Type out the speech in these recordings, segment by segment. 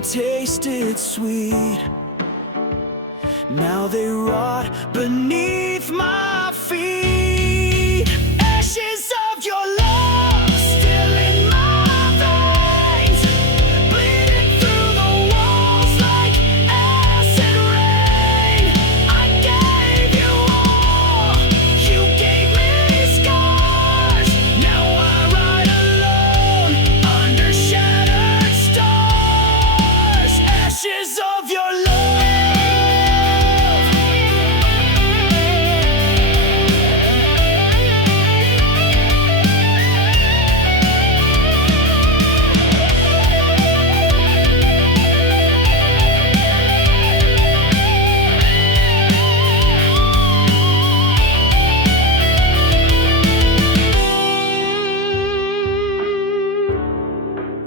tasted sweet. Now they rot beneath my feet. Ashes of your love still in my veins, bleeding through the walls like acid rain. I gave you all, you gave me scars. Now I ride alone under shattered stars. Ashes of your love.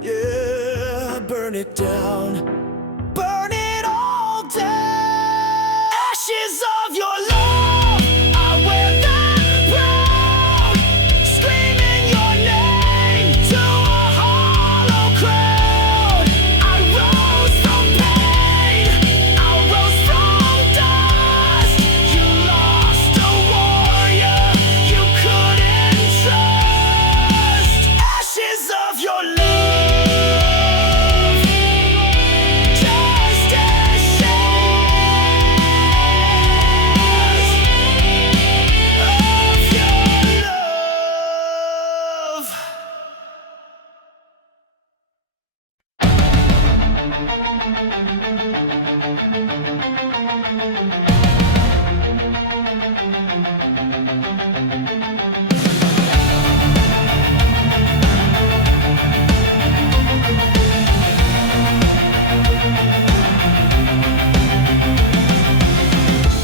Yeah, burn it down, burn it all down. Ashes of your love, I wear them proud, screaming your name to a hollow crowd. I rose from pain, I rose from dust. You lost a warrior you couldn't trust. Ashes of your love.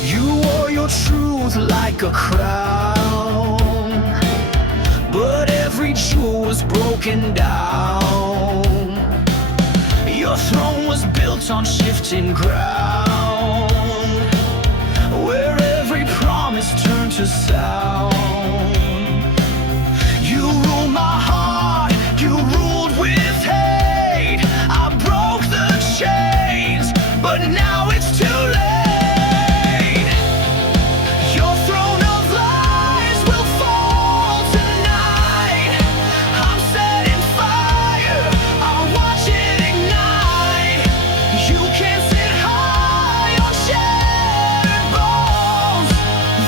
You wore your truth like a crown, but every jewel was broken down. Your throne was built on shifting ground, where every promise turned to sound. You ruled my heart, you ruled with hate. I broke the chains, but now it's too late. Your throne of lies will fall tonight. I'm setting fire, I'll watch it ignite. You can't sit high on shattered bones.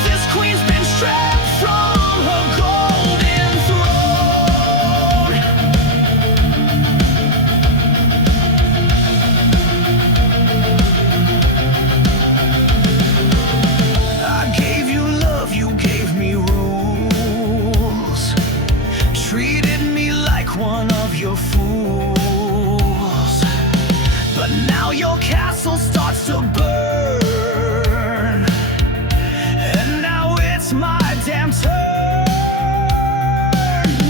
This queen's been stripped from her golden throne. I gave you love, you gave me rules, treated me like one of your fools. But now your castle starts to burn, and now it's my damn turn.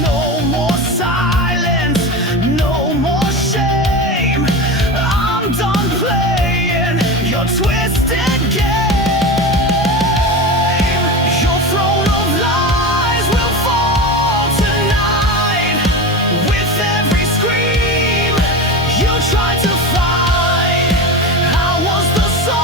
No more silence, no more shame. I'm done playing your twisted game. Your throne of lies will fall tonight. With every scream you tried to fight, I was the soul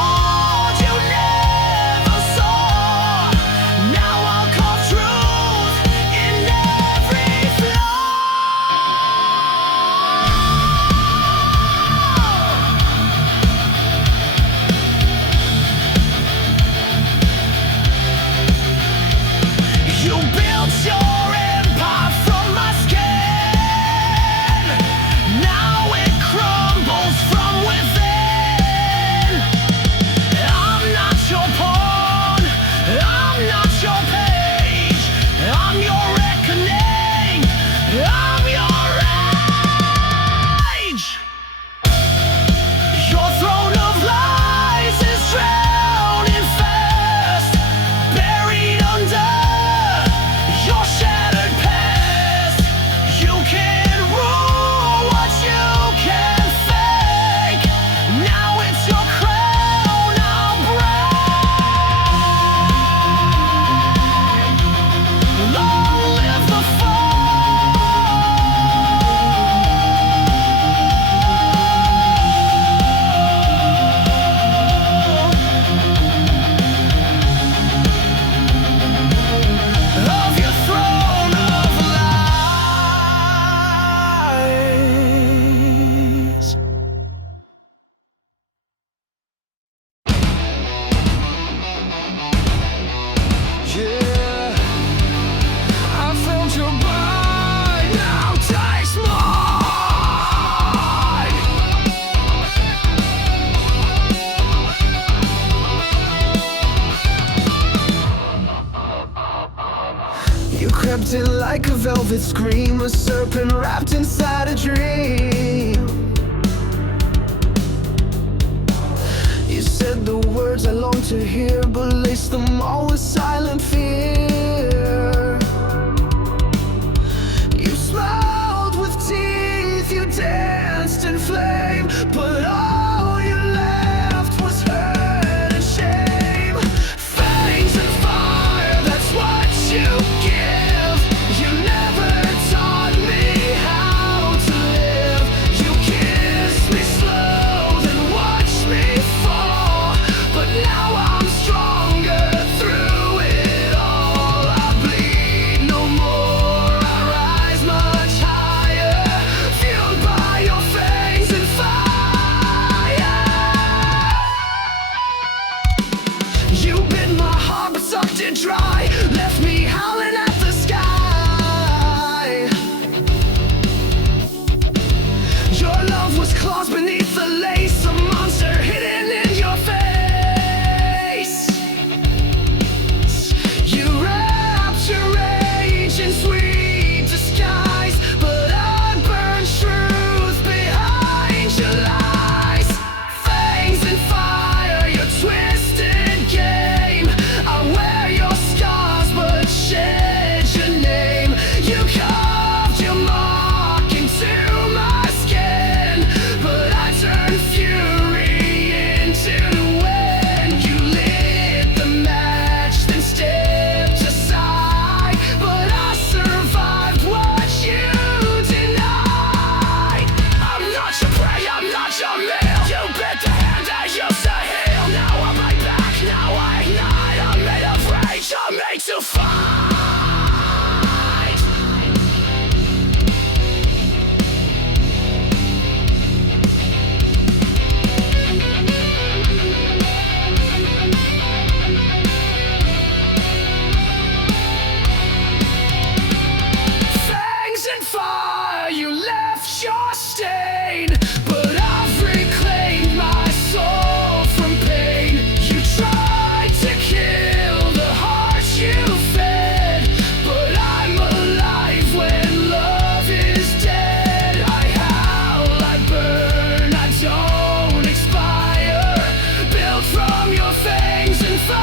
like a velvet scream, a serpent wrapped inside a dream. You said the words I long to hear, but laced them all with silent fear. You smiled with teeth, you danced in flame, but all you left was hurt and shame. Fangs and fire, that's what you give. You never taught me how to live. You kissed me slow, then watched me fall, but now I'm stronger through it all. I bleed no more, I rise much higher, fueled by your fangs and fire. You bit my heart but sucked it dry, left me howling at the sky. Your love was claws beneath the lace, a monster hidden in your face. You wrapped your rage in sweet disguise, but I burned truth behind your lies. Fangs and fire, your twisted game. I wear your scars but shed your name. You carved your mark into my skin, but I turned fury into the wind. You lit the match, then stepped aside, but I survived what you denied. I'm not your prey, I'm not your meal. You bit the hand that used to heal. Now I'm right back, now I ignite. I'm made of rage, I'm made to fight. Fangs and fire, you left your stain, but I've reclaimed my soul from pain. You tried to kill the heart you fed, but I'm alive when love is dead. I howl, I burn, I don't expire, built from your fangs and fire.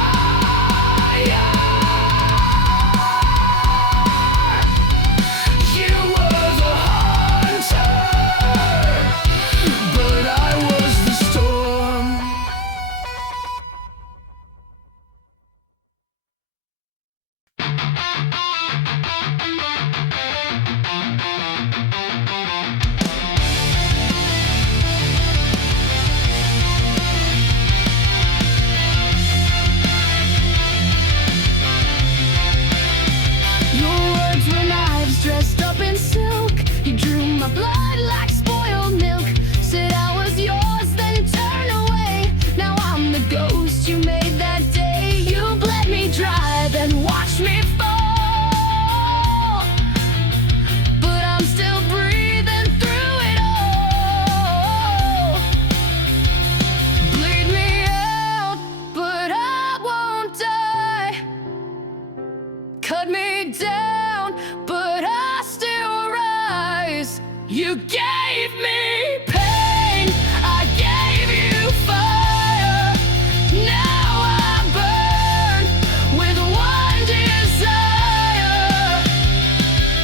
You were the hunter, but I was the storm. Your words were knives dressed up in silk. You drew my blood like spoiled milk. Said I was yours, then turned away. Now I'm the ghost you made that day. You bled me dry, then watched me fall. But I'm still breathing through it all. Bleed me out, but I won't die. Cut me down, but I still rise. You gave me pain, I gave you fire. Now I burn with one desire: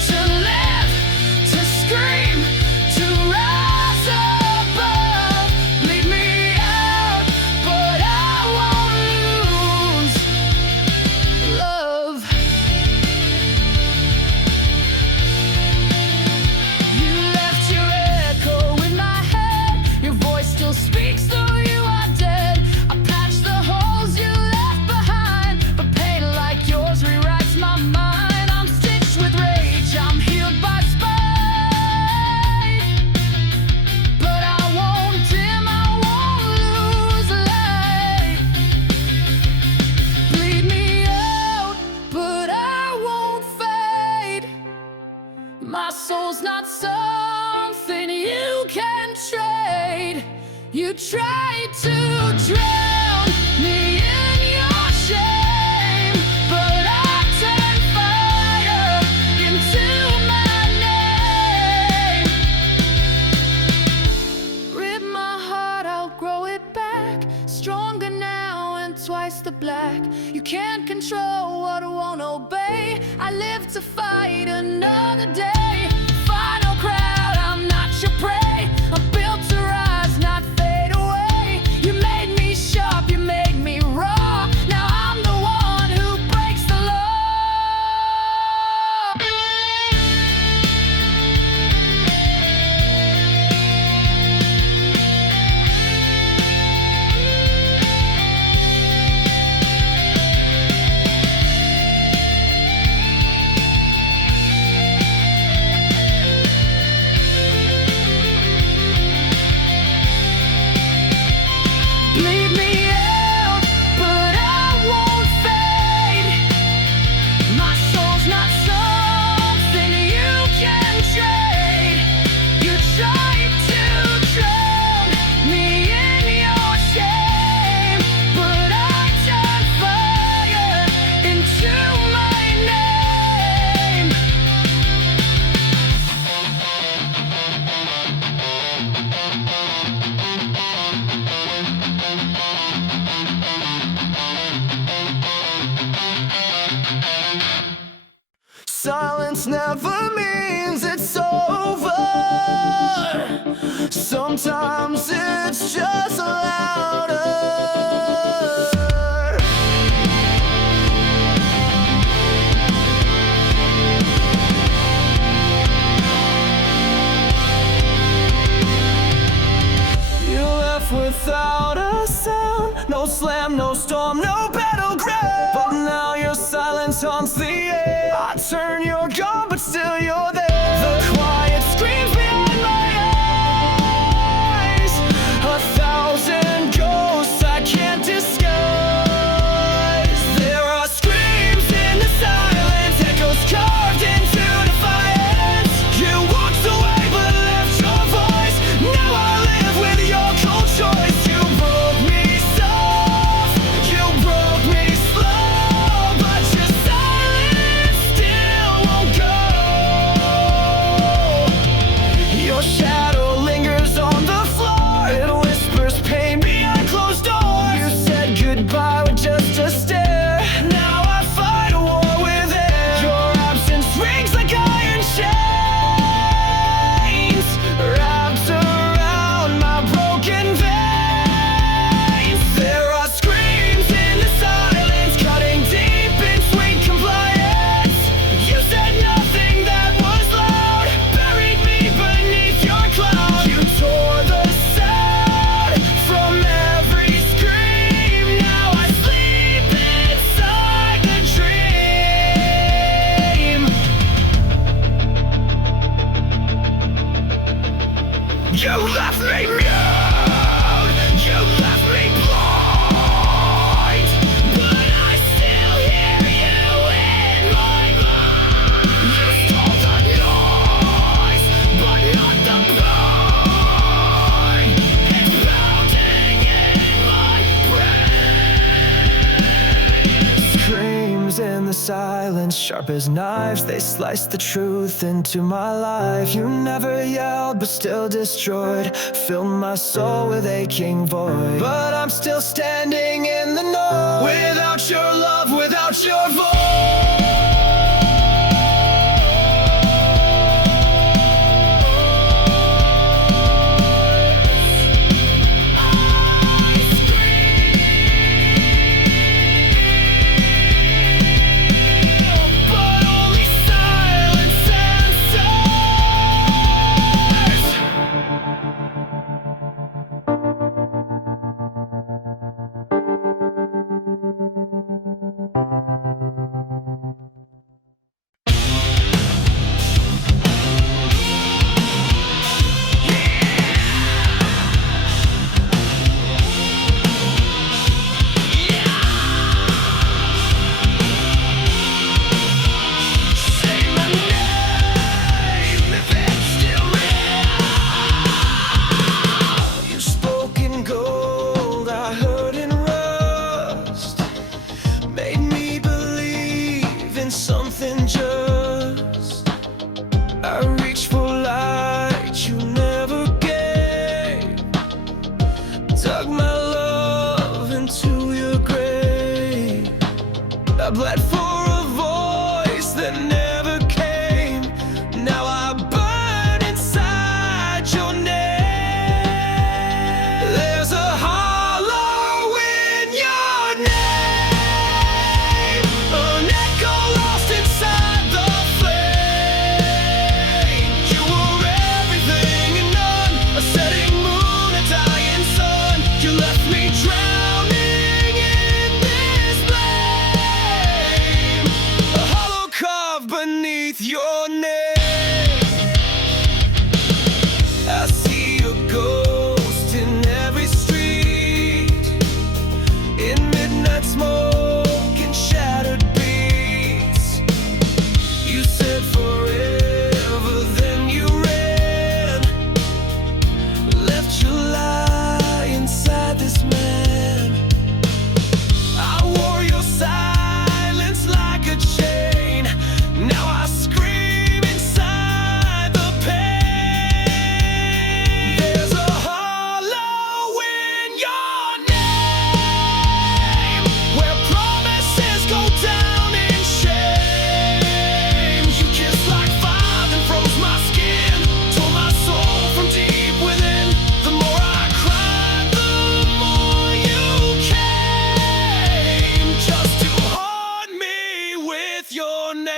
to live, to scream, to rise above. Bleed me out, but I won't lose love. You left your echo in my head. Your voice still speaks though you are dead. I patched the holes you left behind, but pain like yours rewrites my mind. I'm stitched with rage, I'm healed by spite, but I won't dim, I won't lose light. Bleed me out, but I won't fade. My soul's not something you can trade. You tried to drown me in your shame, but I turned fire into erase the black. You can't control what I won't obey. I live to fight another day. Final crowd, I'm not your prey. I'm built to rise, not fade away. You made me sharp, you made me raw. Now I'm the one who breaks the law. Bleed me out, but I won't fade. My soul's not something you can trade. You tried to drown me in your shame, but I turned fire into my name. Silence never means it's over. Sometimes it's just louder. You left without a sound. No slam, no storm, no battleground. But now your silence haunts the air. I turn your gun, but still you're there. The quiet screams behind my eyes. 1,000 ghosts I can't disguise. There are screams in the silence, echoes carved into defiance. You walked away but left your voice. Now I live with your cold choice. You broke me soft, you broke me slow, but your silence still won't go. Your shadow lingers on the floor. It whispers pain behind closed doors. You said goodbye with just a stare. Now I fight a war with air. Your absence rings like iron chains, wrapped around my broken veins. There are screams in the silence, cutting deep in sweet compliance. You said nothing that was loud, buried me beneath your cloud. You tore the sound from every scream. Now I sleep inside the dream. You left me mute, you left me blind, but I still hear you in my mind. You stole the noise, but not the pain. It's pounding in my brain. Screams in the silence, sharp as knives, they slice the truth into my life. You never yelled, but still destroyed, filled my soul with aching void. But I'm still standing in the know, without your love, without your voice. But only silence answers. Say my name if it's still real. You spoke in gold, I heard in rust. Made me believe in something just. I reached for light you never gave. Dug my love into your grave. bled for a voice that never came. Now I burn inside your name. There's a hollow in your name, an echo lost inside the flame. You were everything and none, a setting moon, a dying sun. You left me drowning in this flame, a hollow carved beneath your name. I see a ghost in every street, in midnight smoke and shattered beats. You said forever, then you ran, left your lie inside this man. I wore your silence like a chain. Now I scream inside the pain. There's a hollow in your name, where promises go down in shame. You kissed like fire and froze my skin, tore my soul from deep within. The more I cried, the more you came, just to haunt me with your name.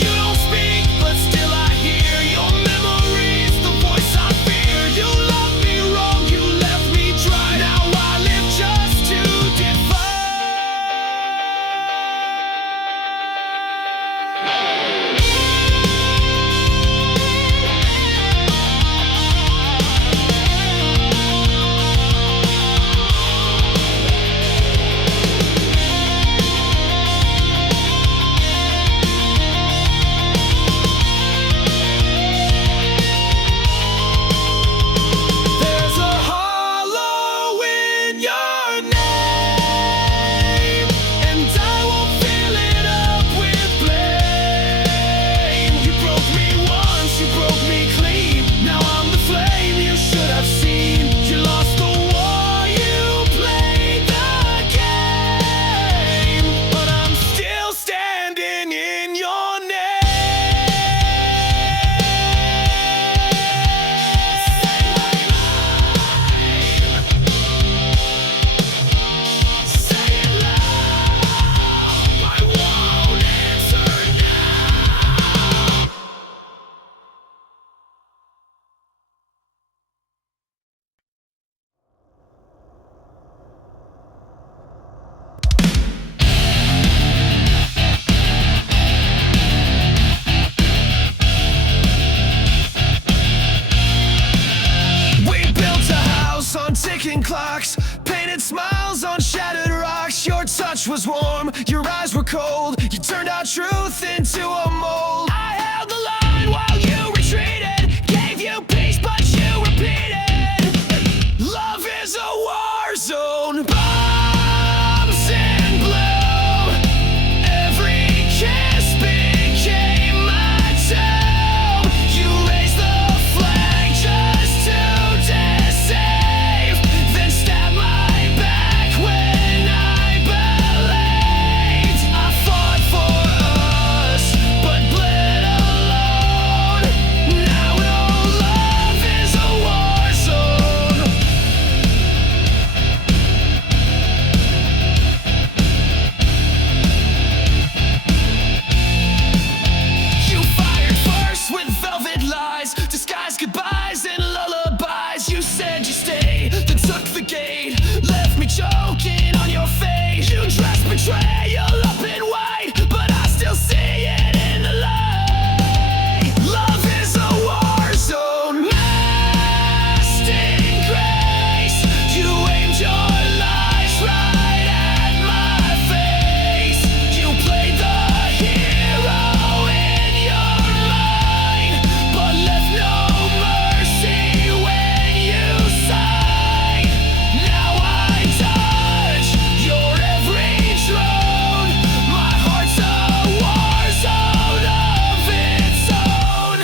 You don't speak, but still I hear your memories, the voice I fear. You loved me wrong, you left me dry. Now I live just to defy. There's a hollow in your name, and I won't fill it up with blame. You broke me once, you broke me clean. Now I'm the flame you should have seen. You lost the war, you played the game, but I'm still standing in your name. Say it loud, I won't answer now. We built a house on ticking clocks, painted smiles on shattered rocks. Your touch was warm, your eyes were cold. You turned our truth into a mold. I held the line while you retreated, gave you peace, but you repeated. Love is a war zone, bombs in blue. Every kiss became my tomb. You raised the flag just to deceive, then stabbed my back when I believed. I fought for us, but bled alone. Now no love is a war zone. You fired first with velvet lies, disguised goodbyes and lullabies. You said you stay, then took the gate, left me choking on your face. You dressed betrayal up in white, but I still see it in the light. Love is a war zone, masked in grace. You aimed your lies right at my face. You played the hero in your mind, but left no mercy when you sighed. Now I touch your every drone. My heart's a war zone of its own.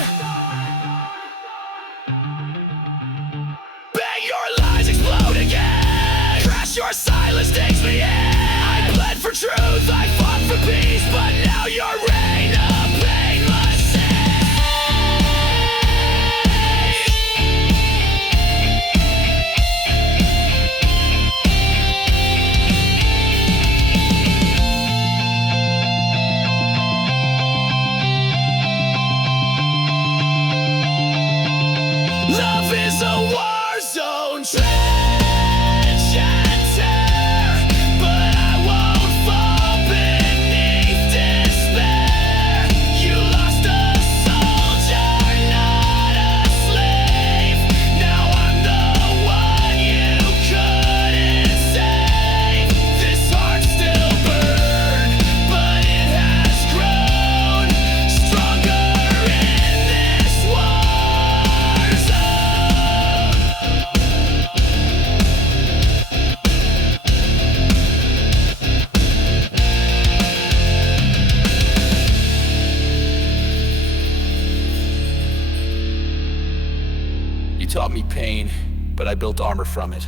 Bang, your lies explode again. Crash, your silence takes me in. I bled for truth, I fought for peace, but now your reign of painless love is a war zone, trench and tear, but I won't fall beneath despair. You lost a soldier, not a slave. Now I'm the one you couldn't save. This heart still burns, but it has grown stronger in this war zone. You taught me pain, but I built armor from it.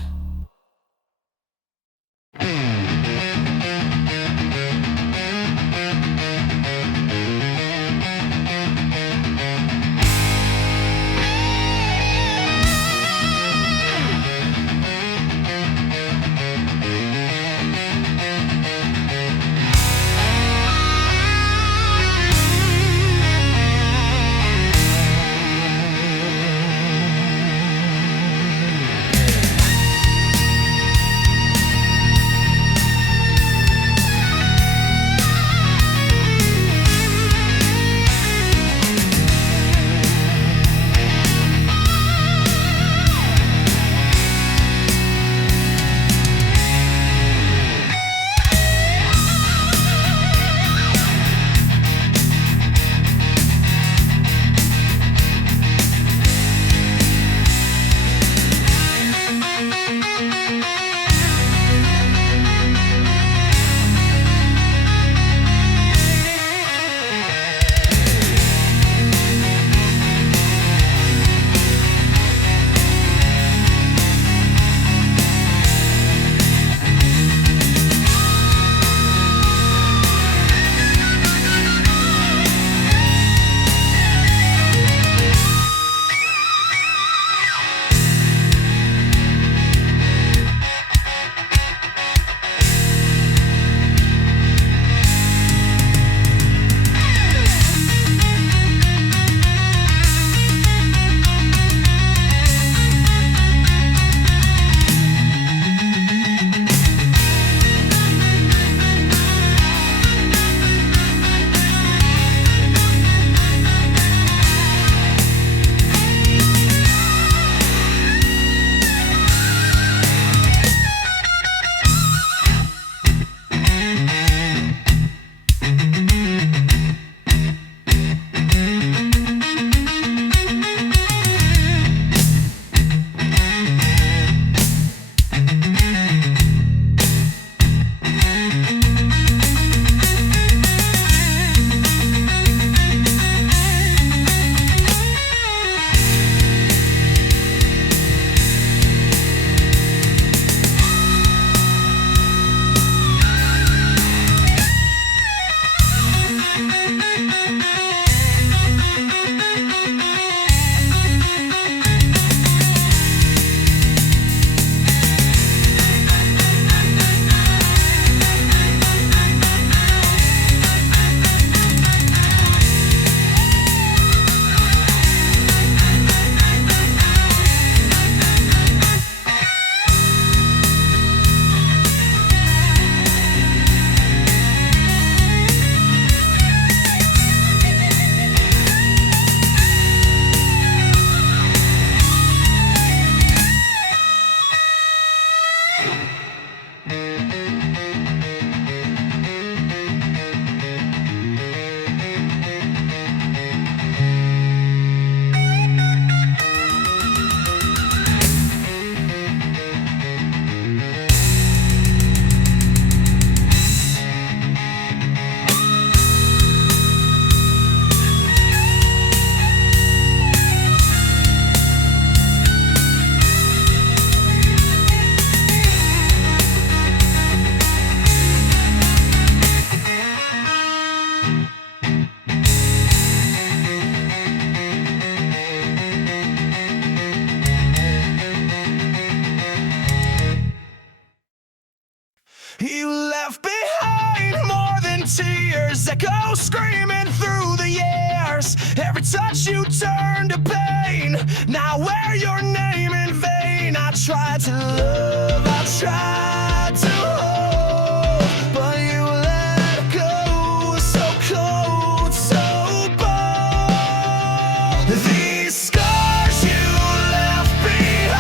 You left behind more than tears, echo screaming through the years. Every touch you turned to pain. Now wear your name in vain. I tried to love, I tried to hold, but you let go. So cold, so bold. These scars you left behind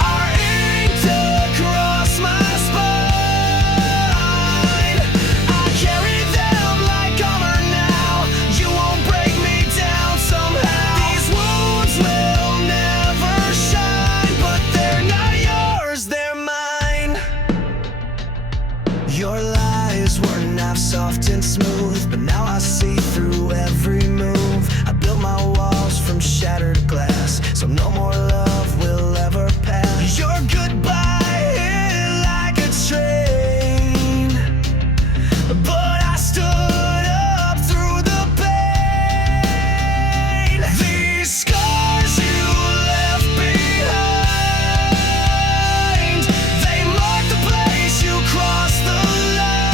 are inked across my spine. I carry them like armor now. You won't break me down somehow. These wounds will never shine, but they're not yours, they're mine. Your lies were not soft and smooth, but now I see through every move. I built my walls from shattered glass, so no more love will ever pass. Your goodbye hit like a train, but I stood up through the pain. These scars you left behind, they mark the place you crossed the line.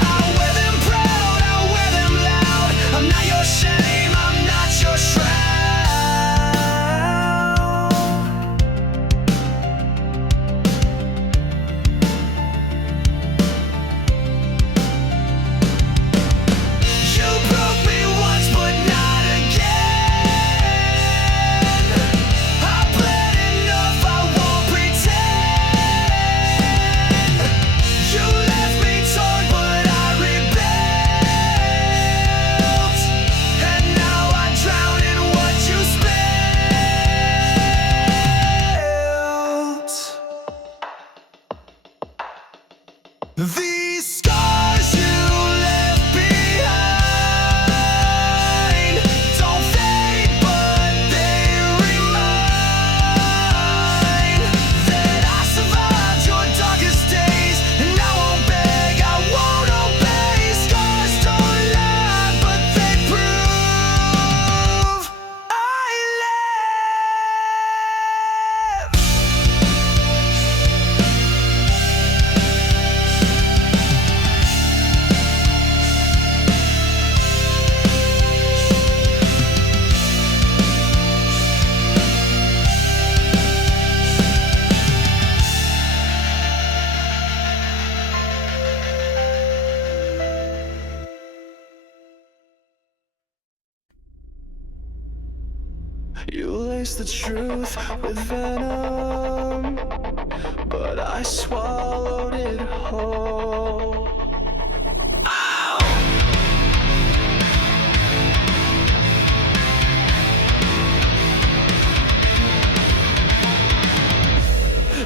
I wear them proud, I wear them loud. I'm not your shame, I'm not your shroud. You broke me once, but not again. I bled enough, I won't pretend. You left me torn, but I rebuilt, and now I drown in what you spilled. These scars you left behind don't fade, but they remind that I survived your darkest days, and I won't beg, I won't obey. Scars don't lie, but they prove I live. You laced the truth with venom, but I swallowed it whole. Ow!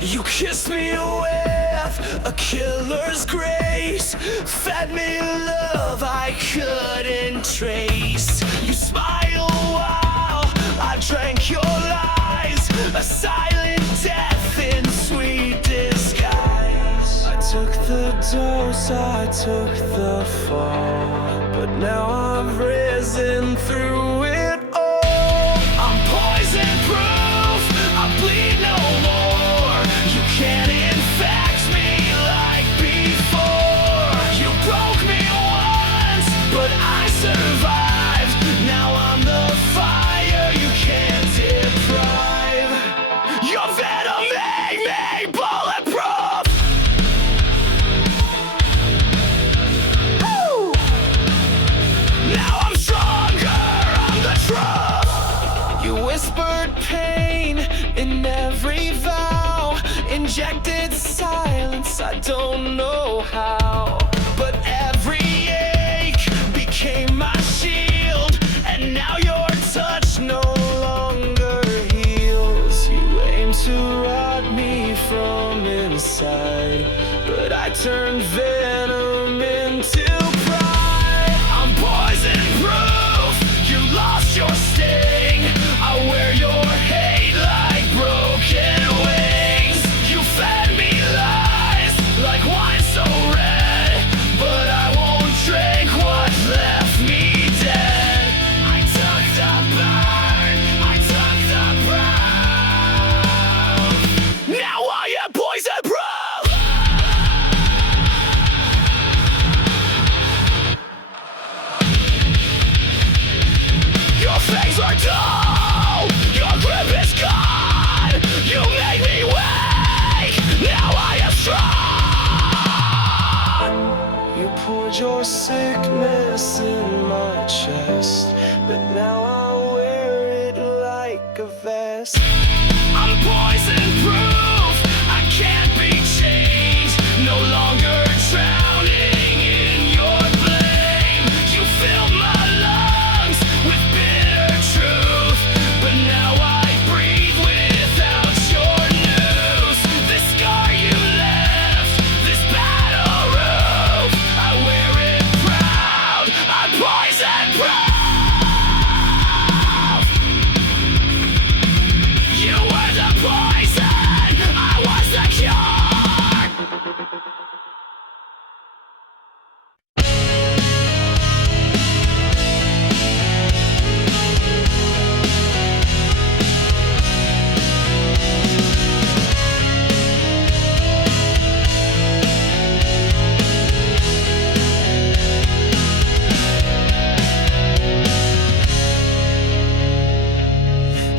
You kissed me with a killer's grace, fed me love I couldn't trace. You smiled while I drank your lies, a silent death in sweet disguise. I took the dose, I took the fall, but now I've risen through it all. I'm poison proof, I bleed no more. You can't infect me like before. You broke me once, but I survived. Now I'm the fire you can't deprive. Your venom made me bulletproof. Woo! Now I'm stronger, I'm the truth. You whispered pain in every vow, injected silence, I don't know how. But every ache became my shield, and now your touch no longer heals. You aim to rot me from inside, but I turned venom into pride. I'm poison proof, you lost your sting. I wear your hate like broken wings. You fed me lies like wine so red, poison proof. I can't be changed, no longer drowning in your blame. You filled my lungs with bitter truth, but now I breathe without your news. This scar you left, this battle roof, I wear it proud, I'm poison proof. You were the poison, I was the cure.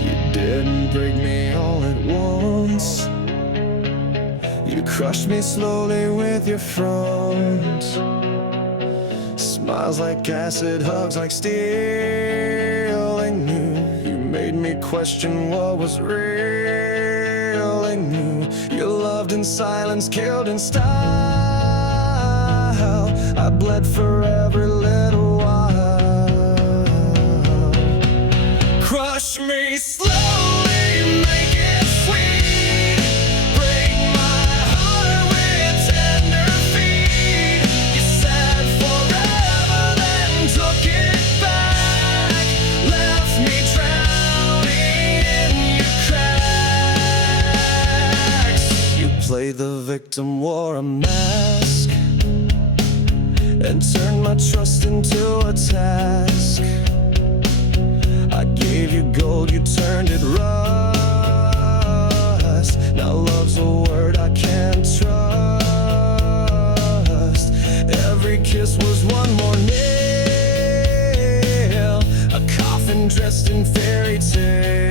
You didn't break me all at once. You crushed me slowly with your front. Smiles like acid, hugs like steel. I knew you made me question what was real. I knew you loved in silence, killed in style. I bled for every little while. Crush me slowly, make it sweet. Break my heart with tender feet. You said forever, then took it back. Left me drowning in your cracks. You played the victim, wore a mask, and turned my trust into a task. I gave you gold, you turned it rust. Now love's a word I can't trust. Every kiss was one more nail, a coffin dressed in fairy tale.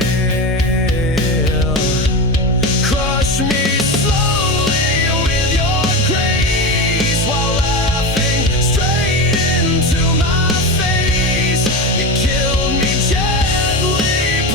Crush me slowly with your grace, while laughing straight into my face. You killed me gently,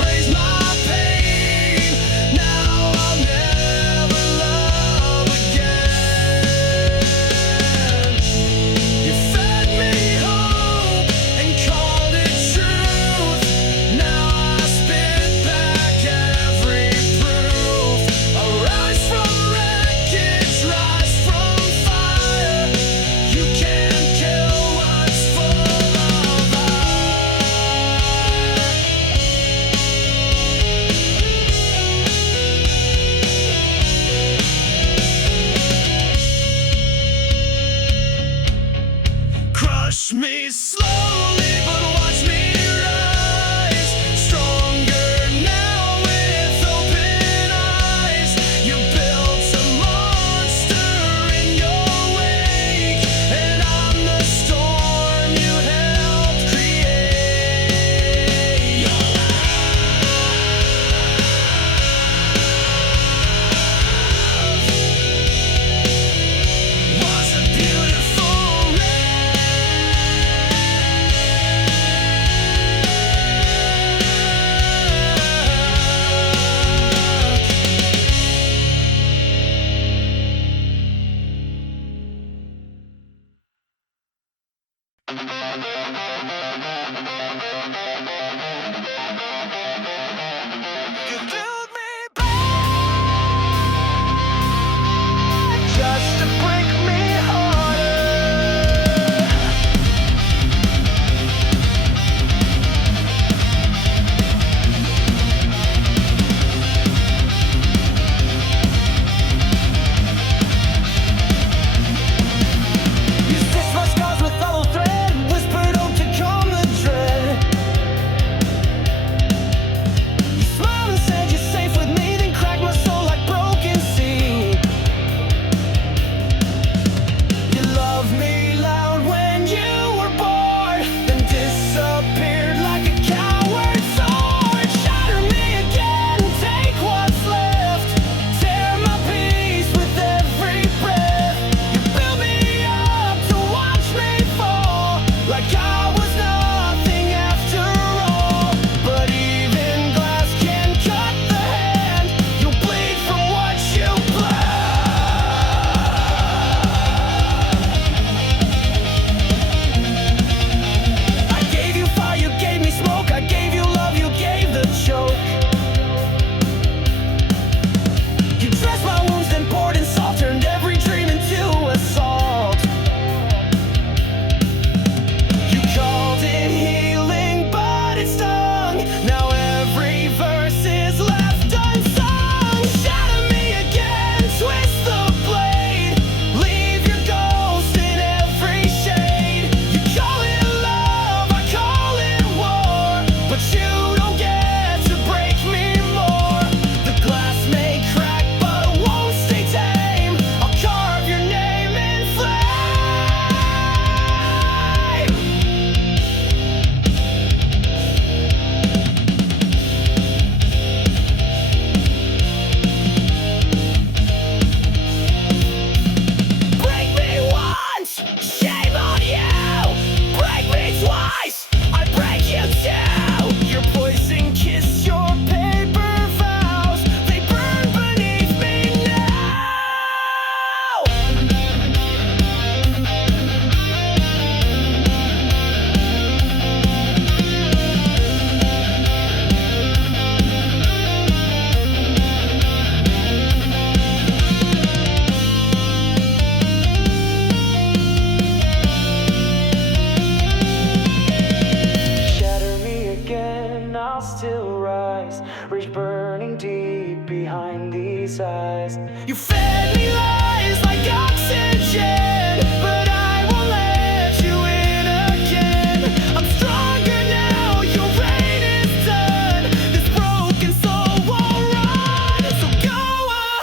burning deep behind these eyes. You fed me lies like oxygen, but I won't let you in again. I'm stronger now, your reign is done. This broken soul won't run, so go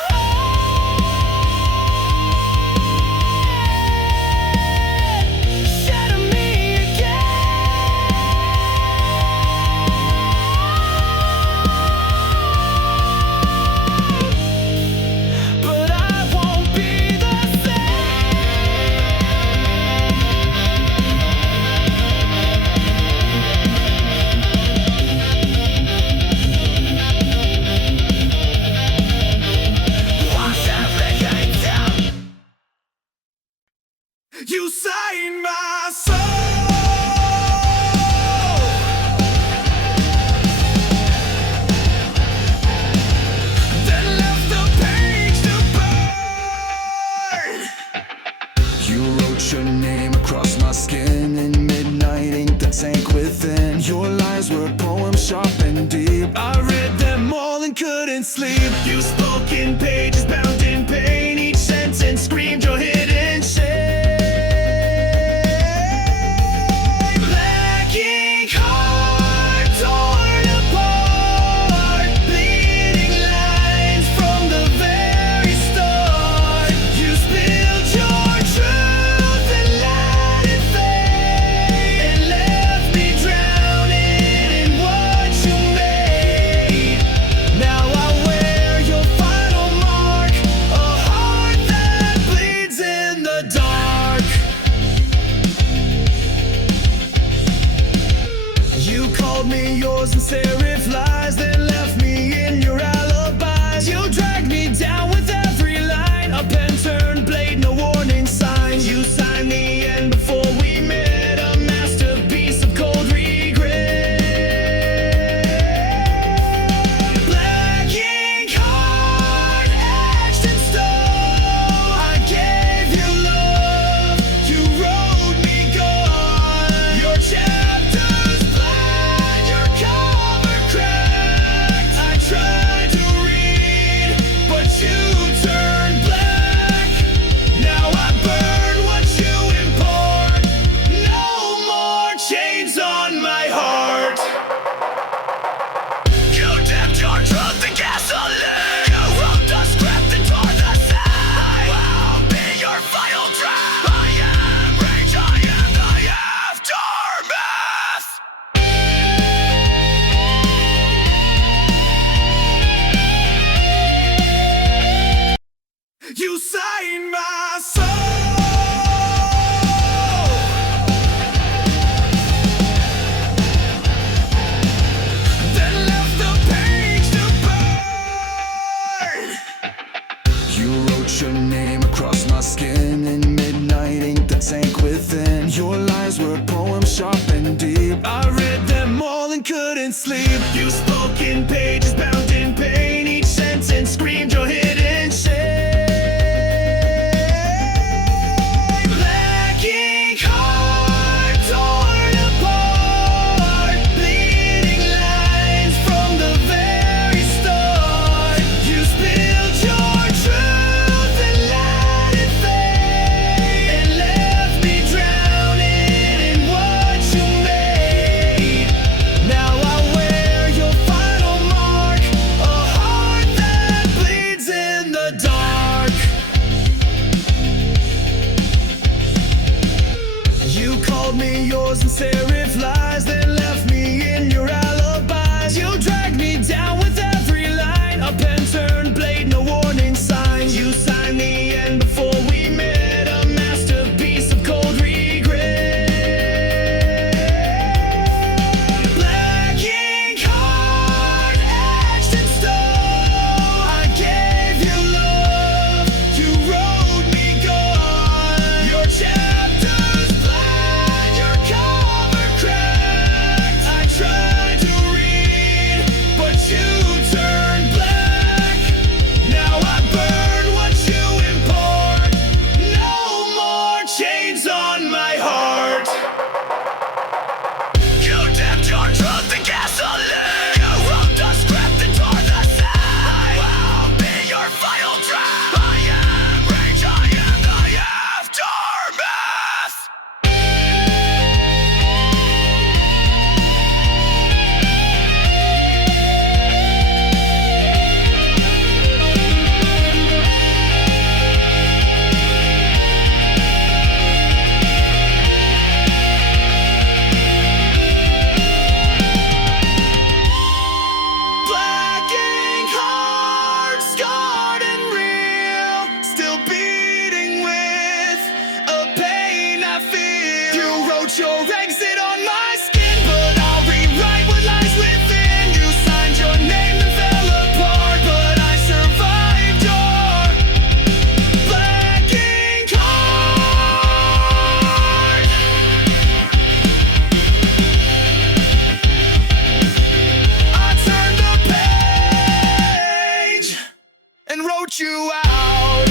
ahead, shatter me again. But I won't be the same. Wash everything down. You saved my soul. Then left the page to burn. You wrote your name across my skin in midnight ink that sank within. Your lies were poems sharp and deep. I read them all and couldn't sleep. You spoke in pages bound in pain. Each sentence screamed your hidden shame. Black ink heart torn apart, bleeding lines from the very start. You spilled your truth and let it fade, and left me drowning in what you made. Now I wait. want you out.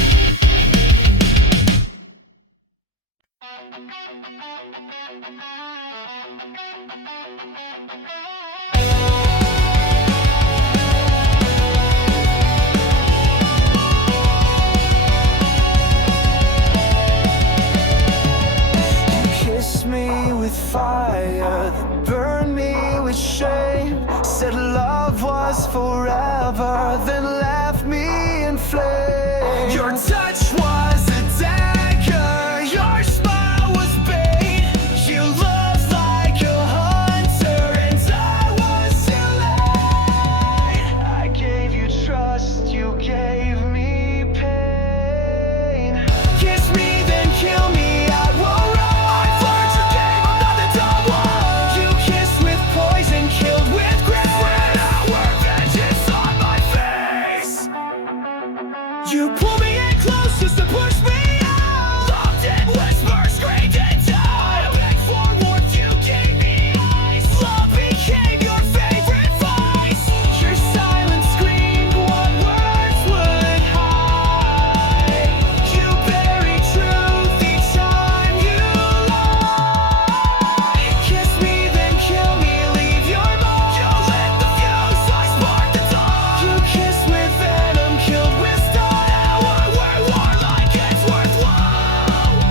Kiss me with fire, then burn me with shame. Said love was forever, then left me in flames. Your touch was a dagger, your smile was bait. You looked like a hunter and I was too late. I gave you trust, you gave me pain. Kiss me then kill me, I won't run. I've learned your game, I'm not the dumb one. You kissed with poison, killed with grace. Spread our vengeance on my face. You pull me in close just to push me out. Loved in whispers, screamed in time. I begged for warmth, you gave me ice. Love became your favorite vice. Your silence screamed what words would hide. You buried truth each time you lie. Kiss me then kill me, leave your mark. You lit the fuse, I sparked the dawn. You kissed with venom, killed with stone. Now we're war like it's worthwhile.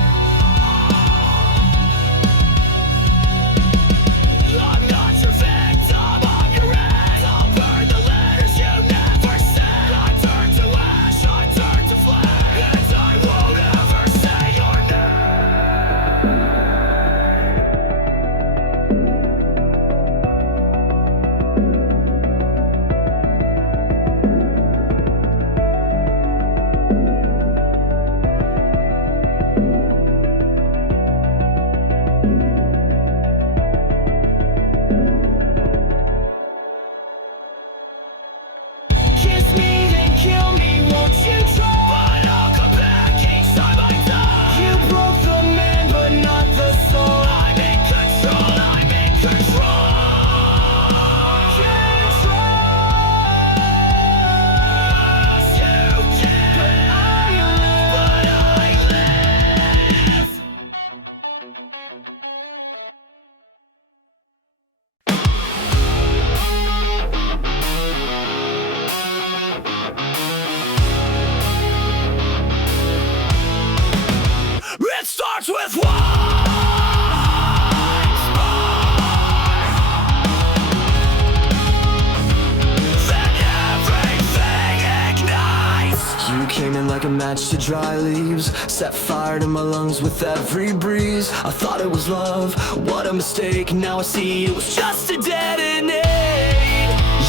I'm not your victim, I'm your end. I'll burn the letters you never said. I turn to ash, I turn to flame, and I won't ever say your Kiss me then kill me, won't you try? But I'll come back each time I die. You broke the man but not the soul. I'm in control, I'm in control. You did, but I live. It starts with one spark, then everything ignites. You came in like a match to dry leaves, set fire to my lungs with every breeze. I thought it was love, what a mistake. Now I see it was just a detonate.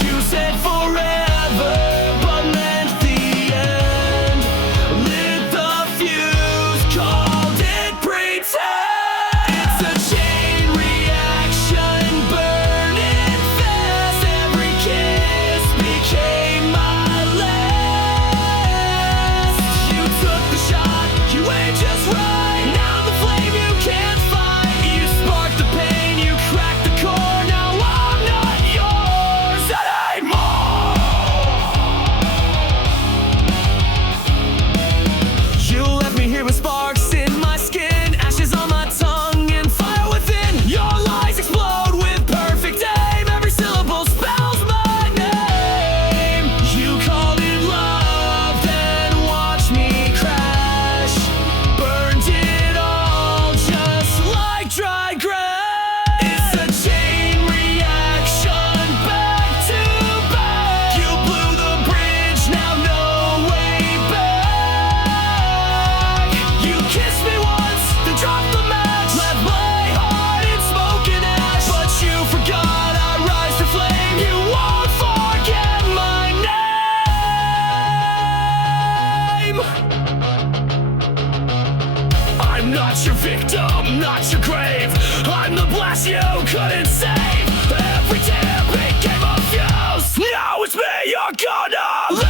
You said forever, but meant the end. Lit the fuse, called it pretend. It's a chain reaction, burning fast. Every kiss became my last. You took the shot, you aimed just right. Now the flame you can't fight. You sparked the pain, you cracked the core. Now I'm not yours anymore. You left me here with sparks in my skin, ashes on my tongue, and fire within. Your lies explode with perfect aim. Every syllable spells my name. You called it love, then watched me crash. Burned it all just like dry grass. It's a chain reaction, back to back. You blew the bridge, now no way back. You kissed me once, then dropped the match. Left my heart in smoke and ash. But you forgot I rise to flame. You won't forget my name. I'm not your victim, not your grave. I'm the blast you couldn't save. Every tear became a fuse. Now it's me you're gonna lose.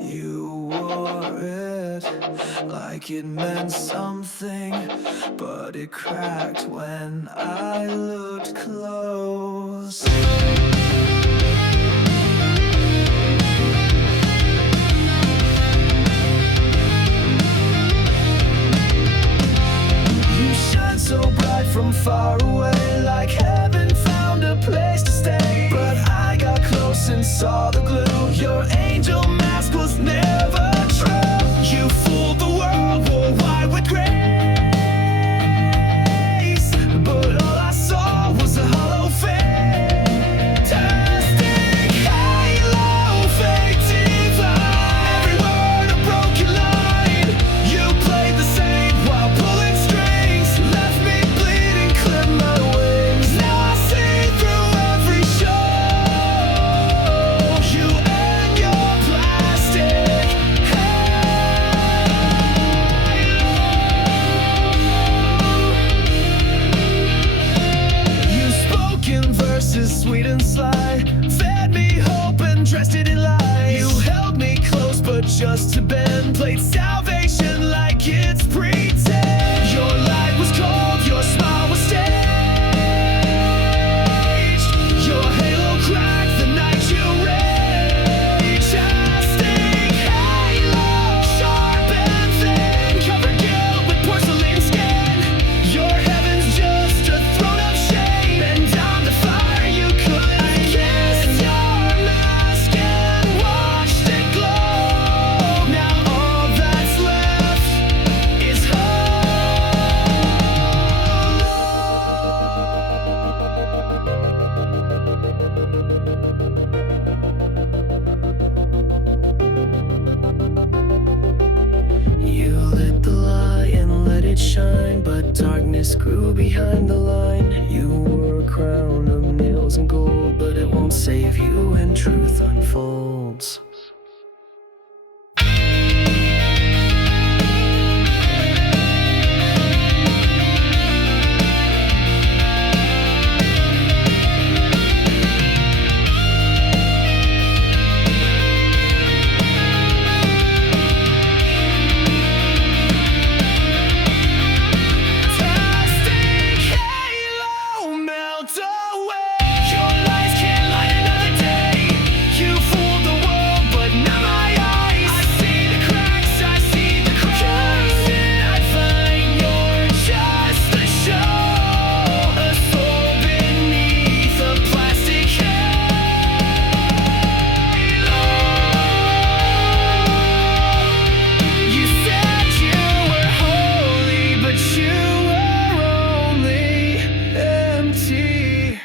You wore it like it meant something, but it cracked when I looked close. You shine so bright from far away, like heaven found a place to stay. But I got close and saw the glue. Your angel mask was never true. You fooled the world, wore white with grace, but all I saw was a hollow fantastic halo, fake divine. Every word a broken line. You played the same while pulling strings, left me bleeding, clipped my wings. Now I see through every show. You and your plastic halo. You spoke in verses sweet and sly, fed me hope and dressed it in lies. You held me close but just to bend, played salvation like it's pretend. Your light was cold, your smile was staged. Your halo cracked the night you raged. Fantastic halo, sharp and thin, covered guilt with porcelain skin. Your heaven's just a throne of shame, and down the fire you couldn't kiss. Your mask and watched it glow. Now all that's left is You lit the light and let it shine, but darkness grew behind the line. You wore a crown of nails and gold, but it won't save you when truth unfolds. Fantastic halo, melt away. Your lies can't light another day. You fooled the world, but not my eyes. I see the cracks, I see the cracks. Did I find you're just a show, a soul beneath a plastic halo? You said you were holy, but you were only empty.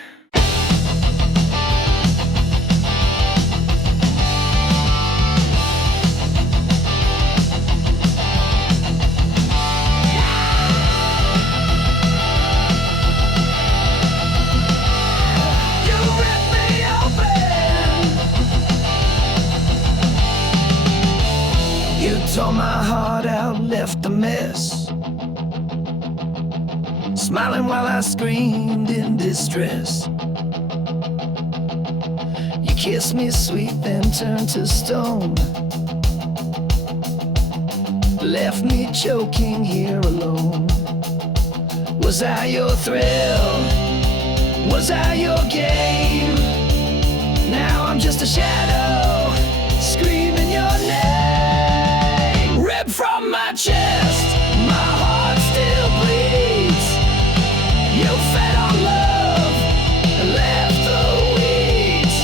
You ripped me open. You tore my heart out, left a mess, smiling while I screamed in distress. You kissed me sweet, then turned to stone, left me choking here alone. Was I your thrill? Was I your game? Now I'm just a shadow, screaming your name. Ripped from my chest, my heart still bleeds. You fed on love and left the weeds.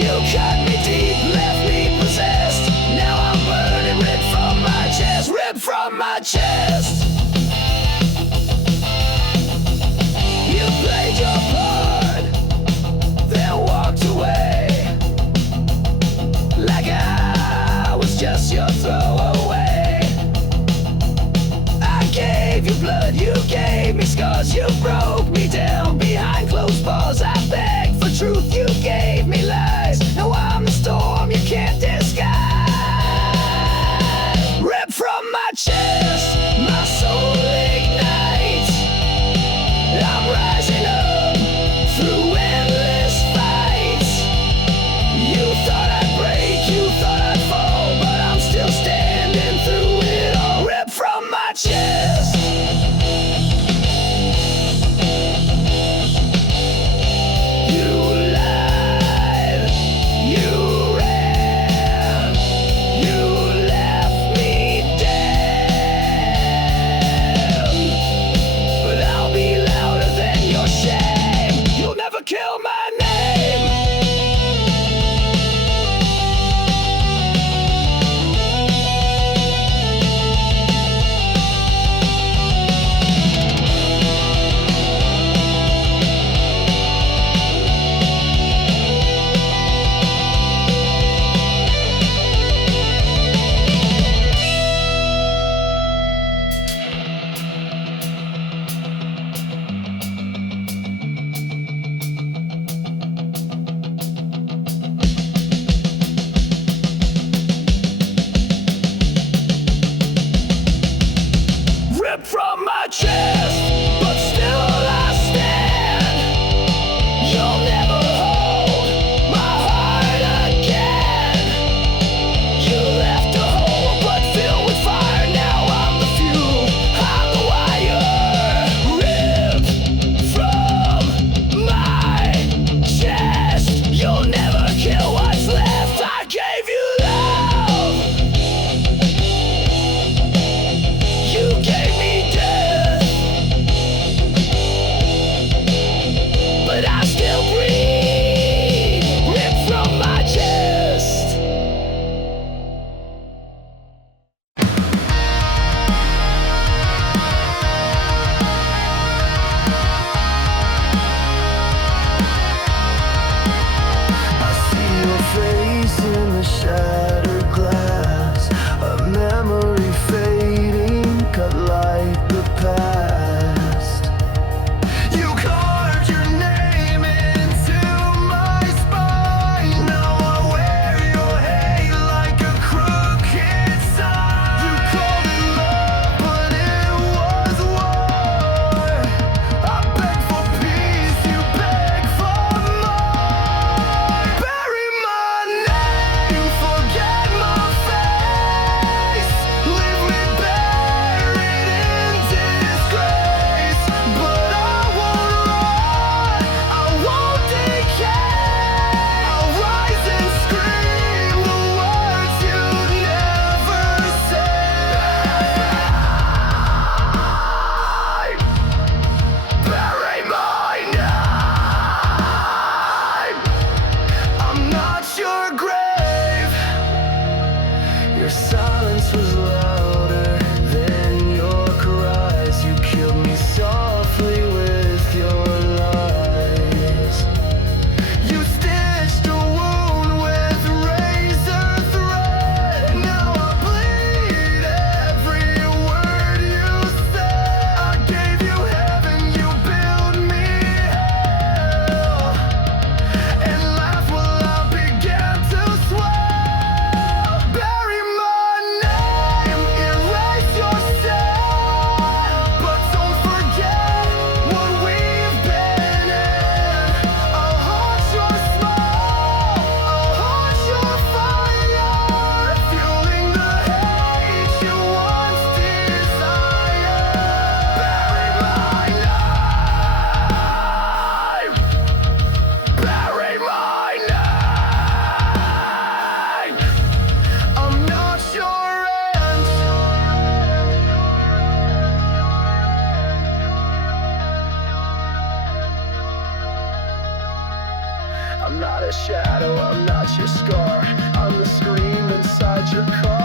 You cut me deep, left me possessed. Now I'm burning, ripped from my chest, ripped from my chest. You played your part, then walked away, like I was just your throwaway. I gave you blood, you gave me scars, you broke me down behind closed bars. I begged for truth, you gave me lies. Now I'm the storm you can't disguise. Ripped from my chest, my soul ignites. I'm rising up through endless fights. You thought I'd break, you thought Your silence was louder than your cries. You killed me softly with your lies. You stitched a wound with razor thread. Now I bleed every word you said. I gave you heaven, you built me hell. And laugh while I began to swell. Bury my name, erase yourself, but don't forget what we've been in. I'll haunt your smile, I'll haunt your fire, fueling the hate you once desired. Bury my name, bury my name. I'm not your end. I'm not a shadow, I'm not your scar. I'm the scream inside your car.